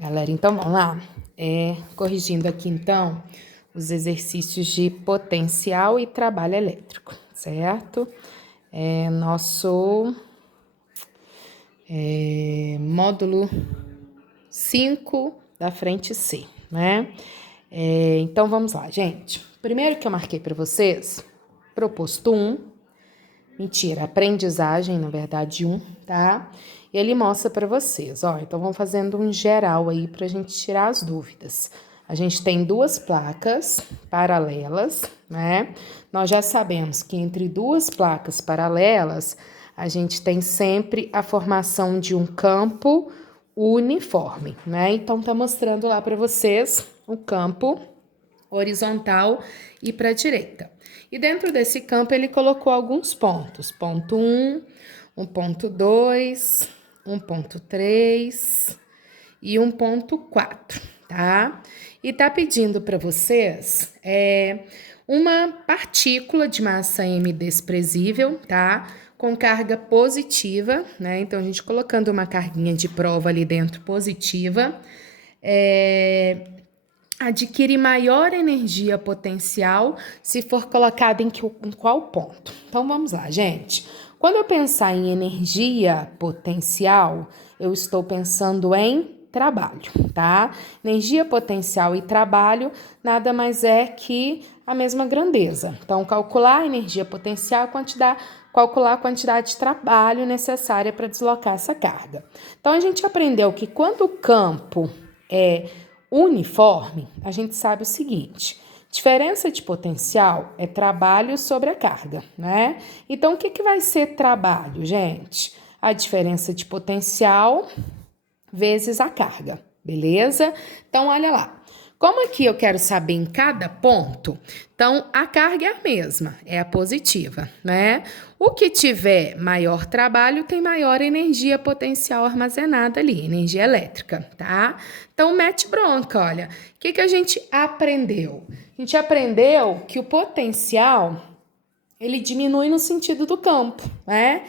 Galera, então vamos lá. Corrigindo aqui, então, os exercícios de potencial e trabalho elétrico, certo? Nosso módulo 5 da frente C, né? Então vamos lá, gente. Primeiro que eu marquei para vocês, proposto 1, aprendizagem, na verdade, 1, tá? E ele mostra para vocês, ó, então vamos fazendo um geral aí pra gente tirar as dúvidas. A gente tem duas placas paralelas, né? Nós já sabemos que entre duas placas paralelas, a gente tem sempre a formação de um campo uniforme, né? Então tá mostrando lá para vocês o campo horizontal e para a direita. E dentro desse campo ele colocou alguns pontos. Ponto 1, um ponto 2, um ponto 3 e um ponto 4, tá? E tá pedindo para vocês uma partícula de massa M desprezível, tá? Com carga positiva, né? Então, a gente colocando uma carguinha de prova ali dentro positiva, adquire maior energia potencial se for colocada em qual ponto? Então vamos lá, gente. Quando eu pensar em energia potencial, eu estou pensando em trabalho, tá? Energia potencial e trabalho nada mais é que a mesma grandeza. Então, calcular a energia potencial, calcular a quantidade de trabalho necessária para deslocar essa carga. Então, a gente aprendeu que quando o campo é uniforme, a gente sabe o seguinte: diferença de potencial é trabalho sobre a carga, né? Então, o que vai ser trabalho, gente? A diferença de potencial vezes a carga, beleza? Então, olha lá. Como aqui eu quero saber em cada ponto, então a carga é a mesma, é a positiva, né? O que tiver maior trabalho tem maior energia potencial armazenada ali, energia elétrica, tá? Então mete bronca, olha. O que a gente aprendeu? A gente aprendeu que o potencial, ele diminui no sentido do campo, né?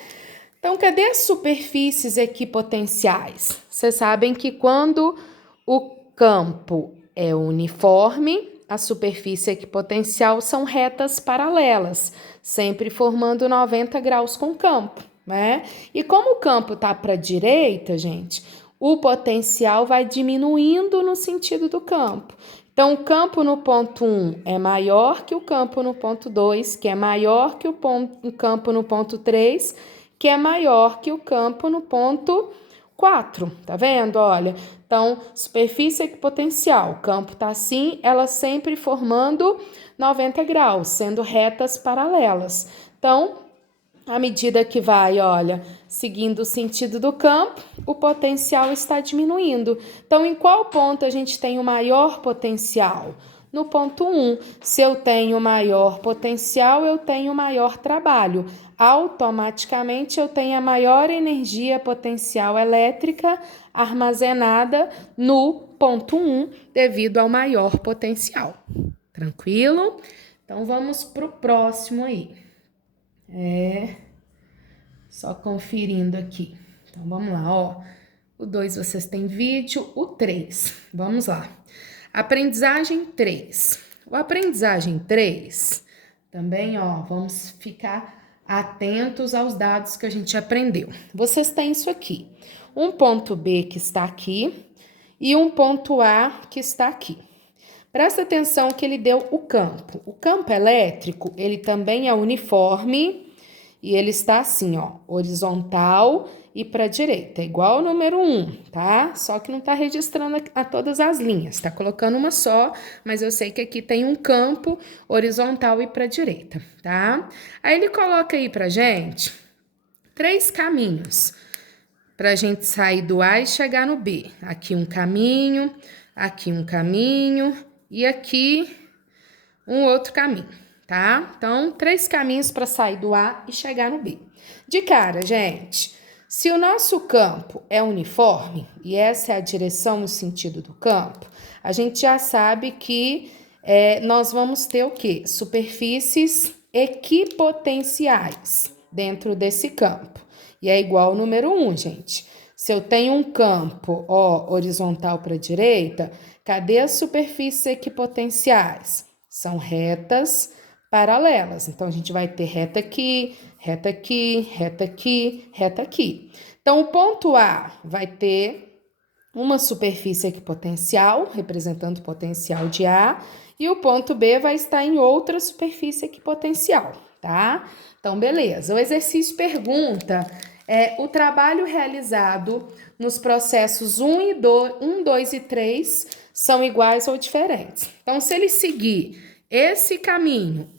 Então, cadê as superfícies equipotenciais? Vocês sabem que quando o campo é uniforme, a superfície equipotencial são retas paralelas, sempre formando 90 graus com o campo, né? E como o campo está para a direita, gente, o potencial vai diminuindo no sentido do campo. Então, o campo no ponto 1 é maior que o campo no ponto 2, que é maior que o campo no ponto 3, que é maior que o campo no ponto 4, tá vendo? Olha, então, superfície equipotencial, o campo tá assim, ela sempre formando 90 graus, sendo retas paralelas. Então, à medida que vai, olha, seguindo o sentido do campo, o potencial está diminuindo. Então, em qual ponto a gente tem o maior potencial? No ponto 1, se eu tenho maior potencial, eu tenho maior trabalho. Automaticamente, eu tenho a maior energia potencial elétrica armazenada no ponto 1, devido ao maior potencial. Tranquilo? Então, vamos para o próximo aí. Só conferindo aqui. Então, vamos lá, ó. O 2 vocês têm vídeo, o 3. Vamos lá. Aprendizagem 3. O aprendizagem 3, também, ó, vamos ficar atentos aos dados que a gente aprendeu. Vocês têm isso aqui. Um ponto B que está aqui e um ponto A que está aqui. Presta atenção que ele deu o campo. O campo elétrico, ele também é uniforme e ele está assim, ó, horizontal e para a direita, igual o número 1, tá? Só que não está registrando a todas as linhas, está colocando uma só, mas eu sei que aqui tem um campo horizontal e para a direita, tá? Aí ele coloca aí pra gente 3 caminhos para a gente sair do A e chegar no B. Aqui um caminho e aqui um outro caminho, tá? Então, 3 caminhos para sair do A e chegar no B. De cara, gente, se o nosso campo é uniforme, e essa é a direção no sentido do campo, a gente já sabe que nós vamos ter o quê? Superfícies equipotenciais dentro desse campo. E é igual ao número 1, gente. Se eu tenho um campo, ó, horizontal para a direita, cadê as superfícies equipotenciais? São retas paralelas. Então, a gente vai ter reta aqui, reta aqui, reta aqui, reta aqui. Então, o ponto A vai ter uma superfície equipotencial, representando o potencial de A, e o ponto B vai estar em outra superfície equipotencial, tá? Então, beleza. O exercício pergunta o trabalho realizado nos processos 1, 2 e 3 são iguais ou diferentes. Então, se ele seguir esse caminho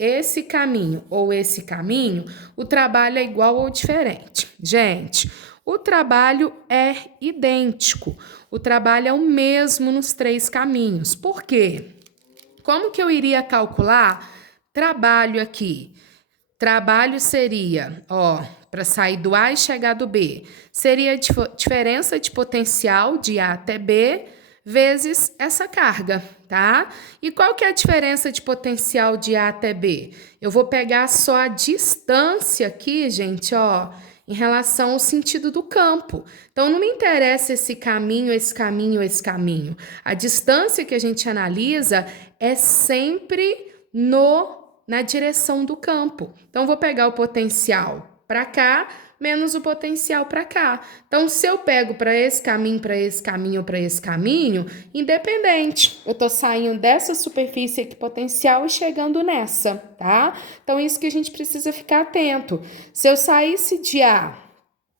ou esse caminho, o trabalho é igual ou diferente. Gente, o trabalho é idêntico. O trabalho é o mesmo nos 3 caminhos. Por quê? Como que eu iria calcular trabalho aqui? Trabalho seria, ó, para sair do A e chegar do B, seria a diferença de potencial de A até B vezes essa carga, tá? E qual que é a diferença de potencial de A até B? Eu vou pegar só a distância aqui, gente, ó, em relação ao sentido do campo. Então, não me interessa esse caminho, esse caminho, esse caminho. A distância que a gente analisa é sempre na direção do campo. Então, vou pegar o potencial para cá, menos o potencial para cá. Então, se eu pego para esse caminho, para esse caminho ou para esse caminho, independente, eu tô saindo dessa superfície equipotencial e chegando nessa, tá? Então, isso que a gente precisa ficar atento. Se eu saísse de A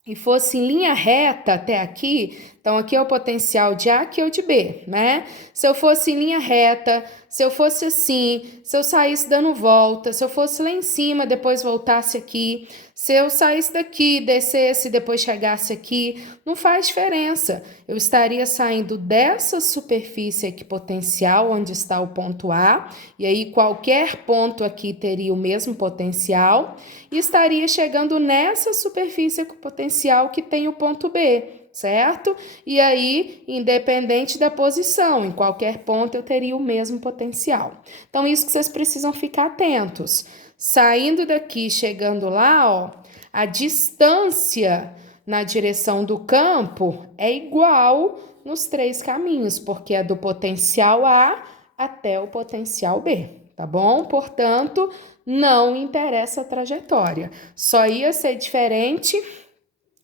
e fosse em linha reta até aqui, então aqui é o potencial de A, aqui é o de B, né? Se eu fosse em linha reta, se eu fosse assim, se eu saísse dando volta, se eu fosse lá em cima, depois voltasse aqui, se eu saísse daqui, descesse, depois chegasse aqui, não faz diferença. Eu estaria saindo dessa superfície equipotencial, onde está o ponto A, e aí qualquer ponto aqui teria o mesmo potencial, e estaria chegando nessa superfície equipotencial que tem o ponto B, certo? E aí, independente da posição, em qualquer ponto eu teria o mesmo potencial. Então, isso que vocês precisam ficar atentos. Saindo daqui, chegando lá, ó, a distância na direção do campo é igual nos 3 caminhos, porque é do potencial A até o potencial B, tá bom? Portanto, não interessa a trajetória. Só ia ser diferente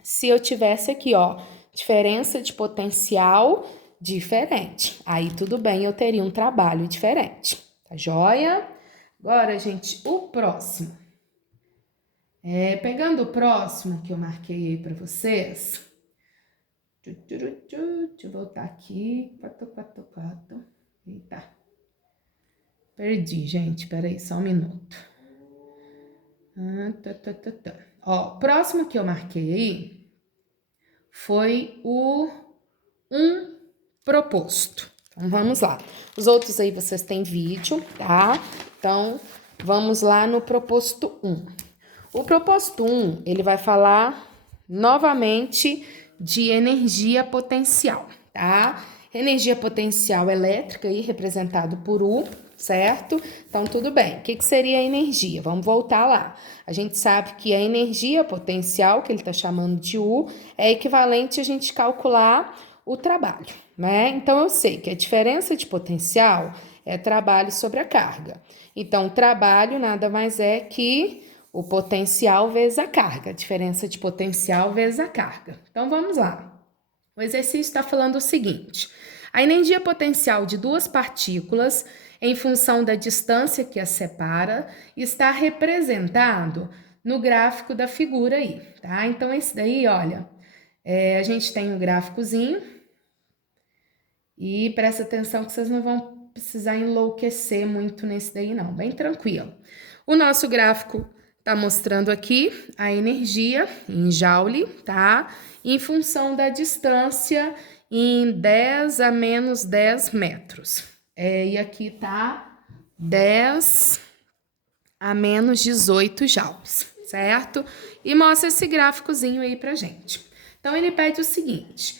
se eu tivesse aqui, ó, diferença de potencial diferente. Aí tudo bem, eu teria um trabalho diferente. Tá joia? Agora, gente, o próximo. Pegando o próximo que eu marquei aí para vocês. Deixa eu voltar aqui. Eita. Perdi, gente. Peraí, só um minuto. Ó, o próximo que eu marquei aí foi o proposto. Então, vamos lá. Os outros aí vocês têm vídeo, tá? Então, vamos lá no proposto 1. O proposto 1, ele vai falar novamente de energia potencial, tá? Energia potencial elétrica aí, representado por U, certo? Então, tudo bem. O que seria a energia? Vamos voltar lá. A gente sabe que a energia potencial, que ele está chamando de U, é equivalente a gente calcular o trabalho, né? Então, eu sei que a diferença de potencial é trabalho sobre a carga. Então, o trabalho nada mais é que o potencial vezes a carga, a diferença de potencial vezes a carga. Então, vamos lá. O exercício está falando o seguinte: a energia potencial de 2 partículas, em função da distância que as separa, está representado no gráfico da figura aí, tá? Então, esse daí, olha, a gente tem um gráficozinho e presta atenção que vocês não vão precisar enlouquecer muito nesse daí não, bem tranquilo. O nosso gráfico tá mostrando aqui a energia em joule, tá? Em função da distância em 10 a menos 10 metros. E aqui tá 10 a menos 18 joules, certo? E mostra esse gráficozinho aí pra gente. Então, ele pede o seguinte,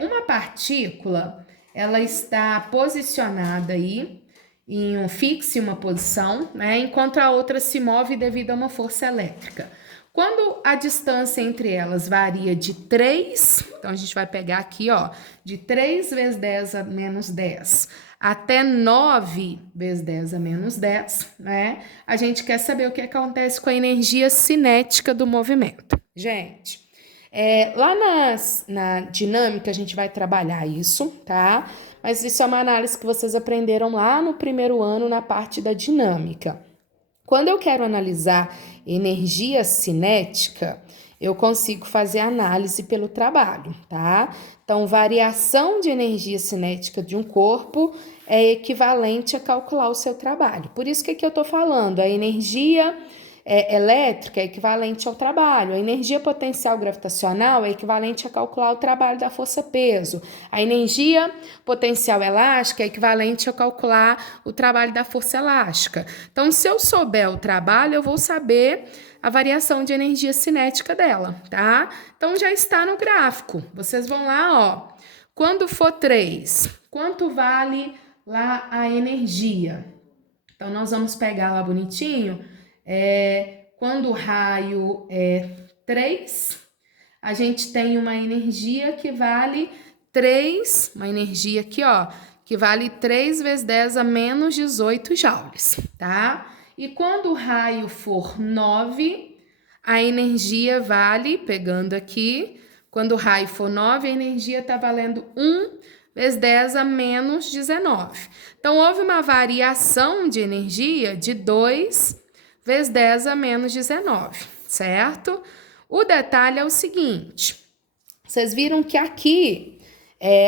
uma partícula, ela está posicionada aí fixa em uma posição, né, enquanto a outra se move devido a uma força elétrica. Quando a distância entre elas varia de 3, então a gente vai pegar aqui, ó, de 3 vezes 10 a menos 10 até 9 vezes 10 a menos 10, né? A gente quer saber o que acontece com a energia cinética do movimento. Gente, lá na dinâmica a gente vai trabalhar isso, tá? Mas isso é uma análise que vocês aprenderam lá no primeiro ano na parte da dinâmica. Quando eu quero analisar energia cinética, eu consigo fazer análise pelo trabalho, tá? Então, variação de energia cinética de um corpo é equivalente a calcular o seu trabalho. Por isso que aqui eu tô falando, a energia elétrica é equivalente ao trabalho, a energia potencial gravitacional é equivalente a calcular o trabalho da força-peso, a energia potencial elástica é equivalente a calcular o trabalho da força elástica. Então, se eu souber o trabalho, eu vou saber a variação de energia cinética dela, tá? Então, já está no gráfico. Vocês vão lá, ó. Quando for 3, quanto vale lá a energia? Então, nós vamos pegar lá bonitinho. Quando o raio é 3, a gente tem uma energia que vale 3, uma energia aqui, ó, que vale 3 vezes 10 a menos 18 joules, tá? E quando o raio for 9, a energia vale, pegando aqui, quando o raio for 9, a energia tá valendo 1 vezes 10 a menos 19. Então, houve uma variação de energia de 2 vezes 10 a menos 19, certo? O detalhe é o seguinte, vocês viram que aqui,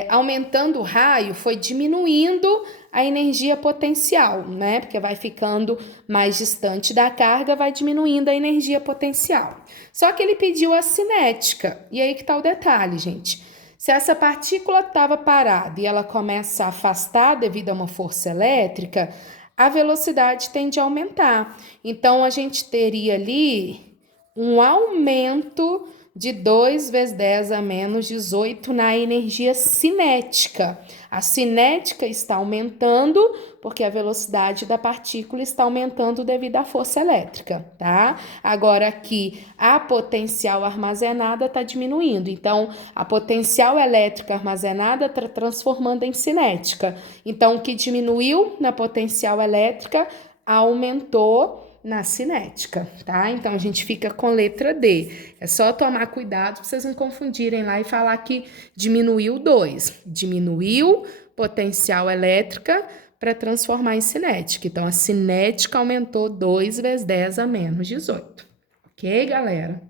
aumentando o raio, foi diminuindo a energia potencial, né? Porque vai ficando mais distante da carga, vai diminuindo a energia potencial. Só que ele pediu a cinética, e aí que tá o detalhe, gente. Se essa partícula estava parada e ela começa a afastar devido a uma força elétrica, a velocidade tende a aumentar. Então, a gente teria ali um aumento de 2 vezes 10 a menos 18 na energia cinética. A cinética está aumentando porque a velocidade da partícula está aumentando devido à força elétrica, tá? Agora aqui, a potencial armazenada está diminuindo. Então, a potencial elétrica armazenada está transformando em cinética. Então, o que diminuiu na potencial elétrica aumentou na cinética, tá? Então, a gente fica com letra D. É só tomar cuidado para vocês não confundirem lá e falar que diminuiu 2. Diminuiu potencial elétrica para transformar em cinética. Então, a cinética aumentou 2 vezes 10 a menos 18. Ok, galera?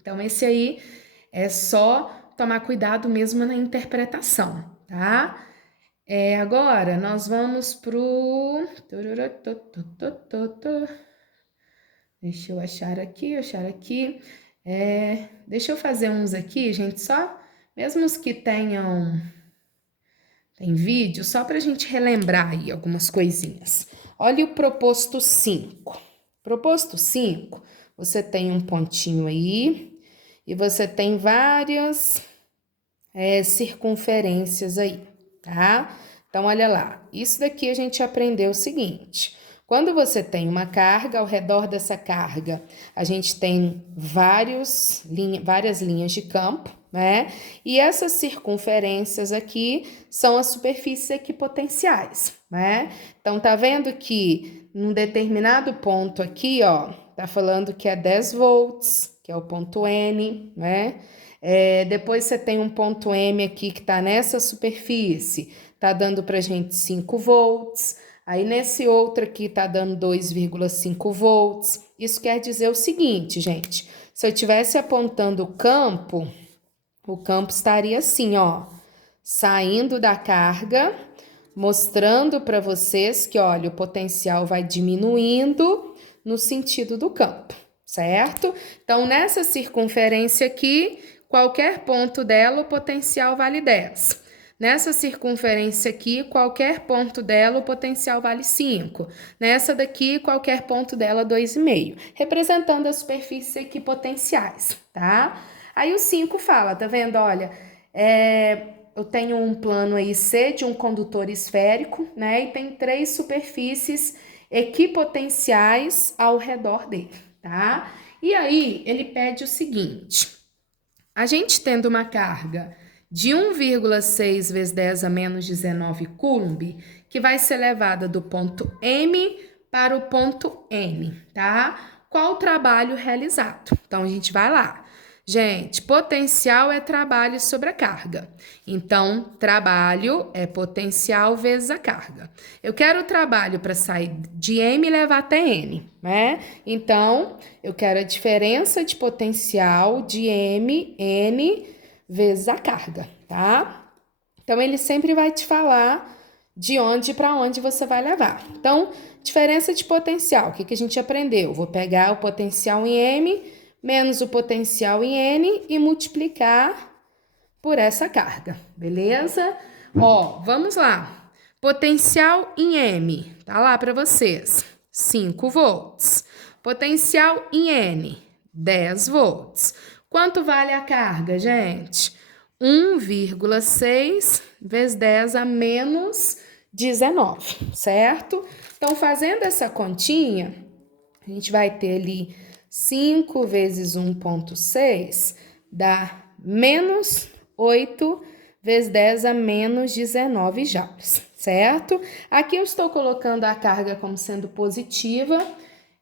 Então, esse aí é só tomar cuidado mesmo na interpretação, tá? Agora, nós vamos pro... Deixa eu achar aqui. Deixa eu fazer uns aqui, gente, só, mesmo os que tem vídeo, só para a gente relembrar aí algumas coisinhas. Olha o proposto 5. Proposto 5, você tem um pontinho aí e você tem várias circunferências aí, tá? Então, olha lá, isso daqui a gente aprendeu o seguinte... Quando você tem uma carga, ao redor dessa carga, a gente tem várias linhas de campo, né? E essas circunferências aqui são as superfícies equipotenciais, né? Então, tá vendo que num determinado ponto aqui, ó, tá falando que é 10 volts, que é o ponto N, né? Depois você tem um ponto M aqui que tá nessa superfície, tá dando pra gente 5 volts. Aí, nesse outro aqui, tá dando 2,5 volts. Isso quer dizer o seguinte, gente. Se eu estivesse apontando o campo estaria assim, ó. Saindo da carga, mostrando para vocês que, olha, o potencial vai diminuindo no sentido do campo, certo? Então, nessa circunferência aqui, qualquer ponto dela, o potencial vale 10. Nessa circunferência aqui, qualquer ponto dela, o potencial vale 5. Nessa daqui, qualquer ponto dela, 2,5. Representando as superfícies equipotenciais, tá? Aí o 5 fala, tá vendo? Olha, eu tenho um plano aí C de um condutor esférico, né? E tem 3 superfícies equipotenciais ao redor dele, tá? E aí, ele pede o seguinte: a gente tendo uma carga de 1,6 vezes 10 a menos 19 coulomb, que vai ser levada do ponto M para o ponto N, tá? Qual o trabalho realizado? Então, a gente vai lá. Gente, potencial é trabalho sobre a carga. Então, trabalho é potencial vezes a carga. Eu quero o trabalho para sair de M e levar até N, né? Então, eu quero a diferença de potencial de M, N, vezes a carga, tá? Então, ele sempre vai te falar de onde para onde você vai levar. Então, diferença de potencial, o que a gente aprendeu? Vou pegar o potencial em M menos o potencial em N e multiplicar por essa carga, beleza? Ó, vamos lá. Potencial em M, tá lá para vocês, 5 volts. Potencial em N, 10 volts. Quanto vale a carga, gente? 1,6 vezes 10 a menos 19, certo? Então, fazendo essa continha, a gente vai ter ali 5 vezes 1,6 dá menos 8 vezes 10 a menos 19 joules, certo? Aqui eu estou colocando a carga como sendo positiva,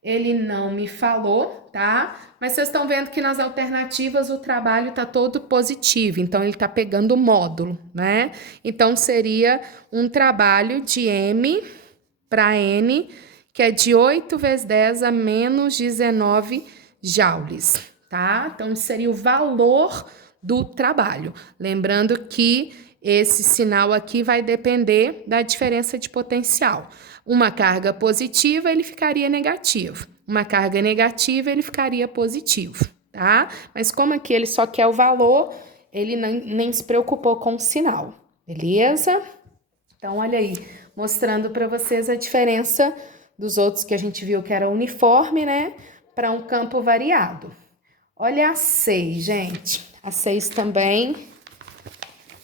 ele não me falou, tá? Mas vocês estão vendo que nas alternativas o trabalho tá todo positivo, então ele tá pegando o módulo, né? Então seria um trabalho de M para N, que é de 8 vezes 10 a menos 19 joules, tá? Então, seria o valor do trabalho. Lembrando que esse sinal aqui vai depender da diferença de potencial. Uma carga positiva, ele ficaria negativo. Uma carga negativa, ele ficaria positivo, tá? Mas como aqui ele só quer o valor, ele nem se preocupou com o sinal, beleza? Então, olha aí, mostrando para vocês a diferença dos outros que a gente viu que era uniforme, né? Para um campo variado. Olha a 6, gente. A 6 também,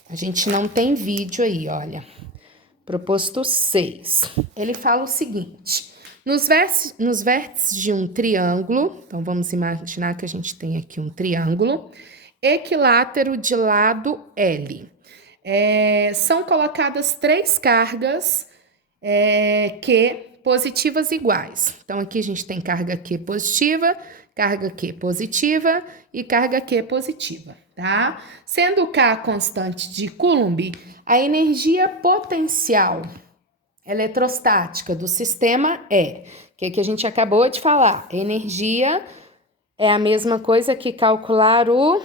a gente não tem vídeo aí, olha. Proposto 6. Ele fala o seguinte: nos vértices de um triângulo, então vamos imaginar que a gente tem aqui um triângulo, equilátero de lado L. São colocadas 3 cargas Q positivas iguais. Então, aqui a gente tem carga Q positiva, carga Q positiva e carga Q positiva, tá? Sendo K constante de Coulomb, a energia potencial eletrostática do sistema que a gente acabou de falar, energia é a mesma coisa que calcular o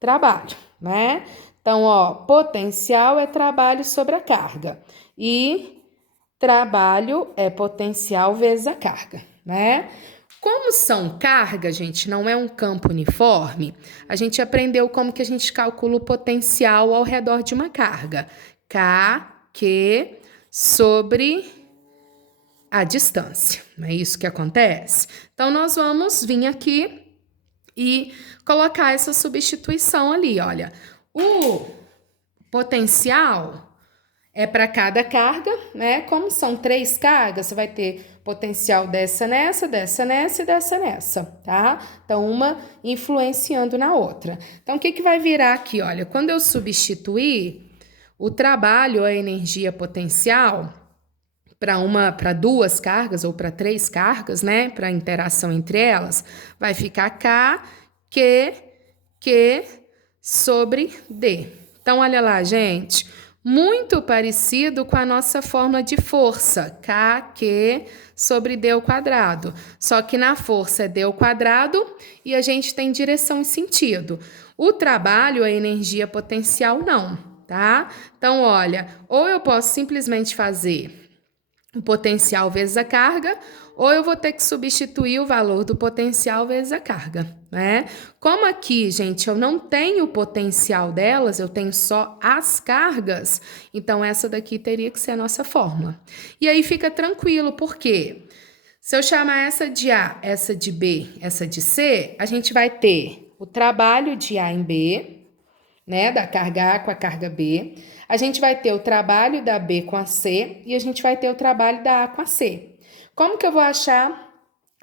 trabalho, né? Então, ó, potencial é trabalho sobre a carga e trabalho é potencial vezes a carga, né? Como são cargas, gente, não é um campo uniforme, a gente aprendeu como que a gente calcula o potencial ao redor de uma carga. K, Q, sobre a distância, não é isso que acontece? Então, nós vamos vir aqui e colocar essa substituição ali, olha. O potencial é para cada carga, né? Como são 3 cargas, você vai ter potencial dessa nessa, dessa nessa e dessa nessa, tá? Então, uma influenciando na outra. Então, o que vai virar aqui, olha? Quando eu substituir o trabalho, a energia potencial, para 2 cargas ou para 3 cargas, né? Para interação entre elas, vai ficar K, Q sobre D. Então, olha lá, gente. Muito parecido com a nossa fórmula de força, KQ sobre D ao quadrado. Só que na força é D ao quadrado e a gente tem direção e sentido. O trabalho, a energia potencial, não, tá? Então, olha, ou eu posso simplesmente fazer o potencial vezes a carga, ou eu vou ter que substituir o valor do potencial vezes a carga, né? Como aqui, gente, eu não tenho o potencial delas, eu tenho só as cargas, então essa daqui teria que ser a nossa fórmula. E aí fica tranquilo, porque se eu chamar essa de A, essa de B, essa de C, a gente vai ter o trabalho de A em B, né, da carga A com a carga B. A gente vai ter o trabalho da B com a C e a gente vai ter o trabalho da A com a C. Como que eu vou achar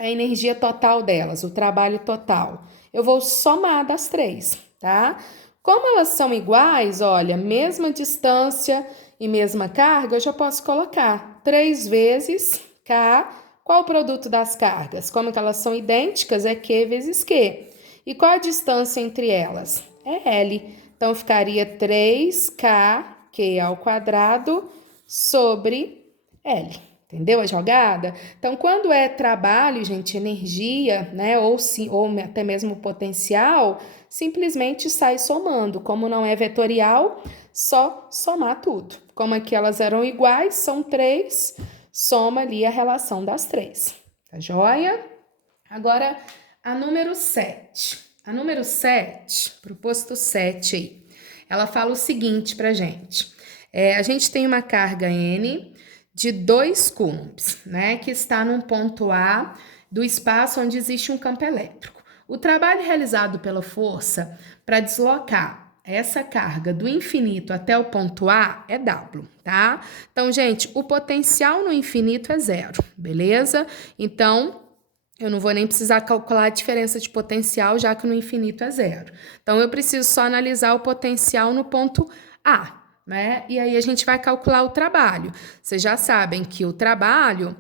a energia total delas, o trabalho total. Eu vou somar das três, tá? Como elas são iguais, olha, mesma distância e mesma carga, eu já posso colocar 3 vezes K. Qual o produto das cargas? Como que elas são idênticas, é Q vezes Q. E qual a distância entre elas? É L. Então, ficaria 3KQ ao quadrado sobre L. Entendeu a jogada? Então, quando é trabalho, gente, energia, né, ou até mesmo potencial, simplesmente sai somando. Como não é vetorial, só somar tudo. Como aqui elas eram iguais, são 3, soma ali a relação das 3. Tá joia? Agora, a número 7. A número 7, proposto 7 aí, ela fala o seguinte pra gente. A gente tem uma carga N de 2 coulombs, né, que está num ponto A do espaço onde existe um campo elétrico. O trabalho realizado pela força para deslocar essa carga do infinito até o ponto A é W, tá? Então, gente, o potencial no infinito é 0, beleza? Então, eu não vou nem precisar calcular a diferença de potencial, já que no infinito é 0. Então, eu preciso só analisar o potencial no ponto A, né? E aí a gente vai calcular o trabalho. Vocês já sabem que o trabalho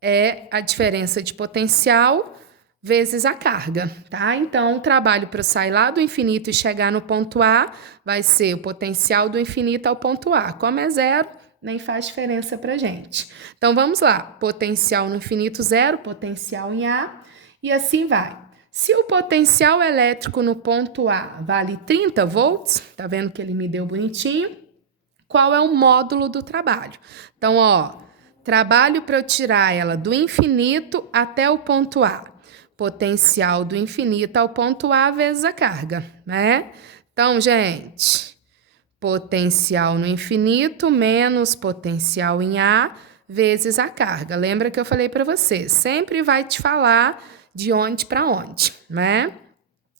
é a diferença de potencial vezes a carga, tá? Então, o trabalho para sair lá do infinito e chegar no ponto A vai ser o potencial do infinito ao ponto A. Como é 0, nem faz diferença pra gente. Então, vamos lá. Potencial no infinito 0, potencial em A, e assim vai. Se o potencial elétrico no ponto A vale 30 volts, tá vendo que ele me deu bonitinho? Qual é o módulo do trabalho? Então, ó, trabalho para eu tirar ela do infinito até o ponto A. Potencial do infinito ao ponto A vezes a carga, né? Então, gente, potencial no infinito menos potencial em A vezes a carga. Lembra que eu falei para você, sempre vai te falar de onde para onde, né?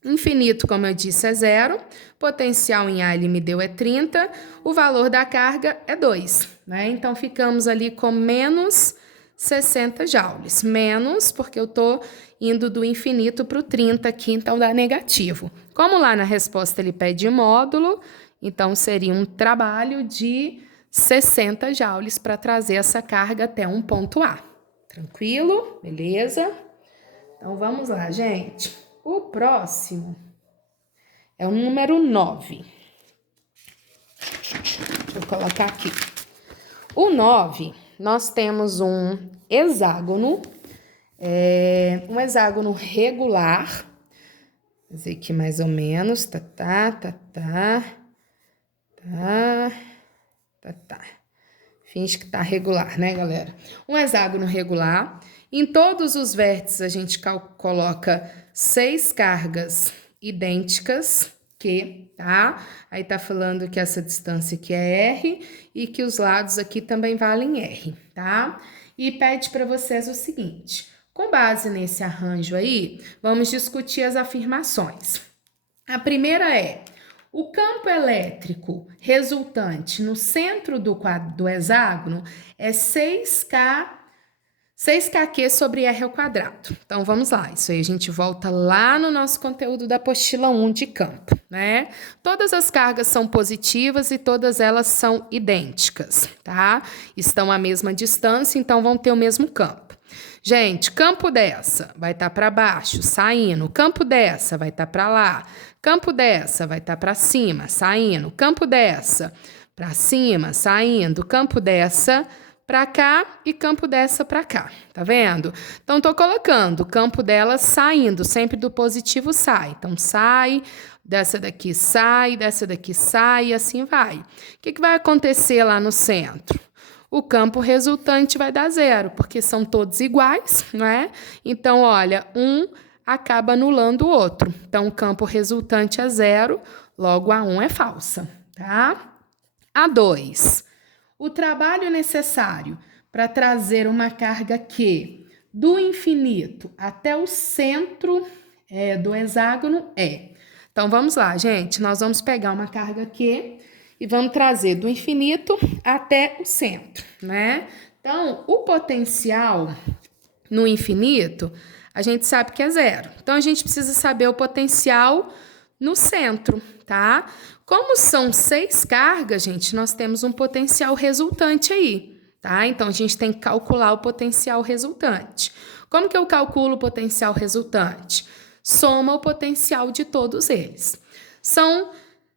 Infinito, como eu disse, é 0, potencial em A ele me deu é 30, o valor da carga é 2, né? Então, ficamos ali com menos 60 joules. Menos, porque eu estou indo do infinito para o 30 aqui, então dá negativo. Como lá na resposta ele pede módulo, então seria um trabalho de 60 joules para trazer essa carga até um ponto A. Tranquilo? Beleza? Então, vamos lá, gente. O próximo é o número 9. Deixa eu colocar aqui. O 9, nós temos um hexágono, um hexágono regular. Vou dizer aqui mais ou menos. Finge que tá regular, né, galera? Um hexágono regular. Em todos os vértices, a gente coloca 6 cargas idênticas, tá? Aí tá falando que essa distância aqui é R e que os lados aqui também valem R, tá? E pede para vocês o seguinte, com base nesse arranjo aí, vamos discutir as afirmações. A primeira é: o campo elétrico resultante no centro do hexágono é 6kQ sobre R ao quadrado. Então, vamos lá. Isso aí a gente volta lá no nosso conteúdo da apostila 1 de campo, né? Todas as cargas são positivas e todas elas são idênticas, tá? Estão à mesma distância, então vão ter o mesmo campo. Gente, campo dessa vai estar para baixo, saindo. Campo dessa vai estar para lá. Campo dessa vai estar para cima, saindo. Campo dessa para cima, saindo. Campo dessa para cá e campo dessa para cá, tá vendo? Então, tô colocando o campo dela saindo, sempre do positivo sai. Então, sai, dessa daqui sai, e assim vai. O que vai acontecer lá no centro? O campo resultante vai dar 0, porque são todos iguais, não é? Então, olha, um acaba anulando o outro. Então, o campo resultante é 0, logo a 1 é falsa, tá? A 2. O trabalho necessário para trazer uma carga Q do infinito até o centro do hexágono é. Então, vamos lá, gente. Nós vamos pegar uma carga Q e vamos trazer do infinito até o centro, né? Então, o potencial no infinito, a gente sabe que é zero. Então, a gente precisa saber o potencial no centro, tá? Como são 6 cargas, gente, nós temos um potencial resultante aí, tá? Então, a gente tem que calcular o potencial resultante. Como que eu calculo o potencial resultante? Soma o potencial de todos eles. São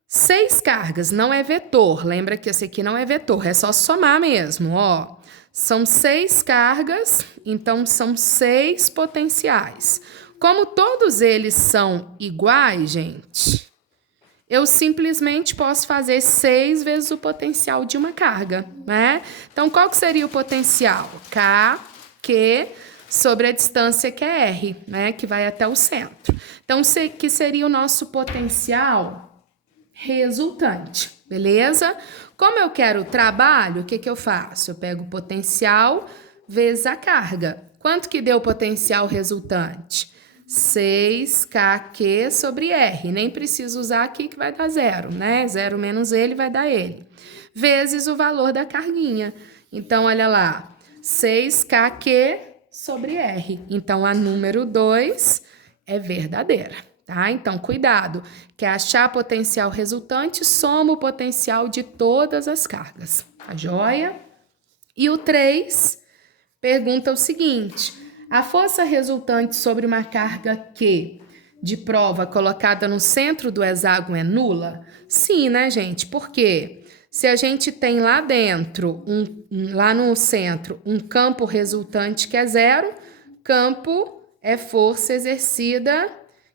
6 cargas, não é vetor. Lembra que esse aqui não é vetor, é só somar mesmo, ó. São 6 cargas, então são 6 potenciais. Como todos eles são iguais, gente, eu simplesmente posso fazer 6 vezes o potencial de uma carga, né? Então, qual que seria o potencial? K, Q, sobre a distância que é R, né? Que vai até o centro. Então, que seria o nosso potencial resultante, beleza? Como eu quero o trabalho, o que que eu faço? Eu pego o potencial vezes a carga. Quanto que deu o potencial resultante? 6kq sobre R. Nem preciso usar aqui que vai dar zero, né? 0 menos ele vai dar ele. Vezes o valor da carguinha. Então, olha lá. 6kq sobre R. Então, a número 2 é verdadeira, tá? Então, cuidado. Quer achar potencial resultante? Soma o potencial de todas as cargas. Tá joia? E o 3 pergunta o seguinte: a força resultante sobre uma carga Q de prova colocada no centro do hexágono é nula? Sim, né, gente? Por quê? Se a gente tem lá dentro, lá no centro, um campo resultante que é zero, campo é força exercida,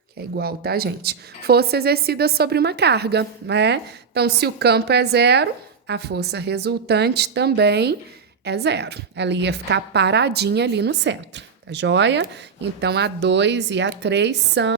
que é igual, tá, gente? Força exercida sobre uma carga, né? Então, se o campo é zero, a força resultante também é zero. Ela ia ficar paradinha ali no centro, tá joia? Então, a 2 e a 3 são